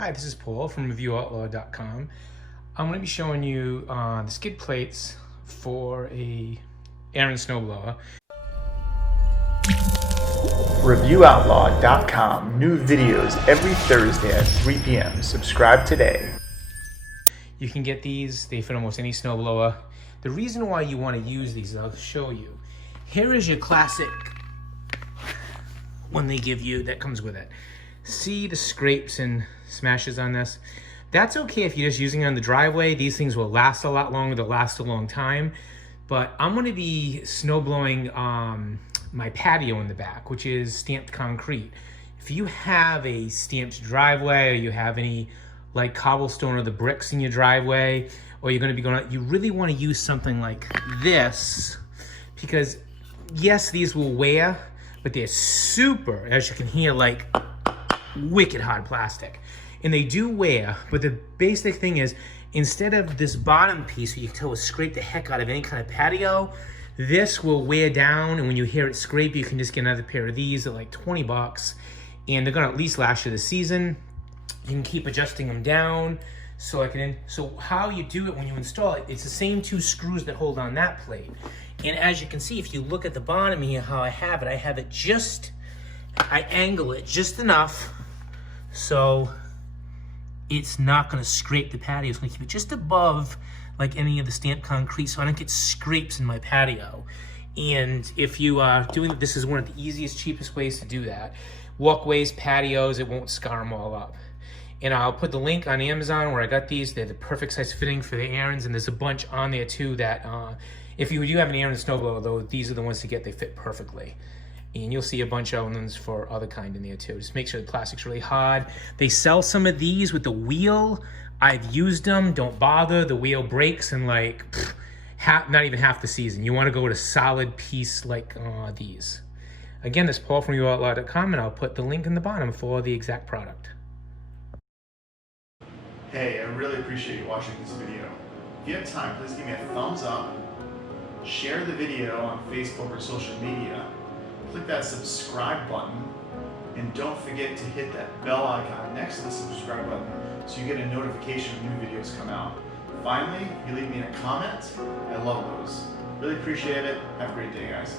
Hi, this is Paul from ReviewOutlaw.com. I'm going to be showing you the skid plates for a Ariens snowblower. ReviewOutlaw.com. New videos every Thursday at 3 p.m. Subscribe today. You can get these, they fit almost any snowblower. The reason why you want to use these, I'll show you. Here is your classic one they give you that comes with it. See the scrapes and smashes on this? That's okay if you're just using it on the driveway. These things will last a lot longer, they'll last a long time. But I'm gonna be snow blowing my patio in the back, which is stamped concrete. If you have a stamped driveway, or you have any like cobblestone or the bricks in your driveway, or you're gonna be going out, you really wanna use something like this, because yes, these will wear, but they're super, as you can hear, like wicked hard plastic. And they do wear, but the basic thing is, instead of this bottom piece where you can tell will scrape the heck out of any kind of patio, this will wear down, and when you hear it scrape, you can just get another pair of these at like 20 bucks, and they're gonna at least last you the season. You can keep adjusting them down. So how you do it when you install it, it's the same two screws that hold on that plate. And as you can see, if you look at the bottom here, how I have it just, I angle it just enough so it's not gonna scrape the patio. It's gonna keep it just above like any of the stamped concrete, so I don't get scrapes in my patio. And if you are doing, this is one of the easiest, cheapest ways to do that. Walkways, patios, it won't scar them all up. And I'll put the link on Amazon where I got these. They're the perfect size fitting for the Ariens, and there's a bunch on there too that if you do have an Ariens snowblower, though, these are the ones to get. They fit perfectly. And you'll see a bunch of ones for other kind in there too. Just make sure the plastic's really hard. They sell some of these with the wheel. I've used them, don't bother. The wheel breaks in like not even half the season. You wanna go with a solid piece like these. Again, this is Paul from ReviewOutlaw.com, and I'll put the link in the bottom for the exact product. Hey, I really appreciate you watching this video. If you have time, please give me a thumbs up, share the video on Facebook or social media, click that subscribe button, and don't forget to hit that bell icon next to the subscribe button so you get a notification when new videos come out. Finally, you leave me a comment. I love those. Really appreciate it. Have a great day, guys.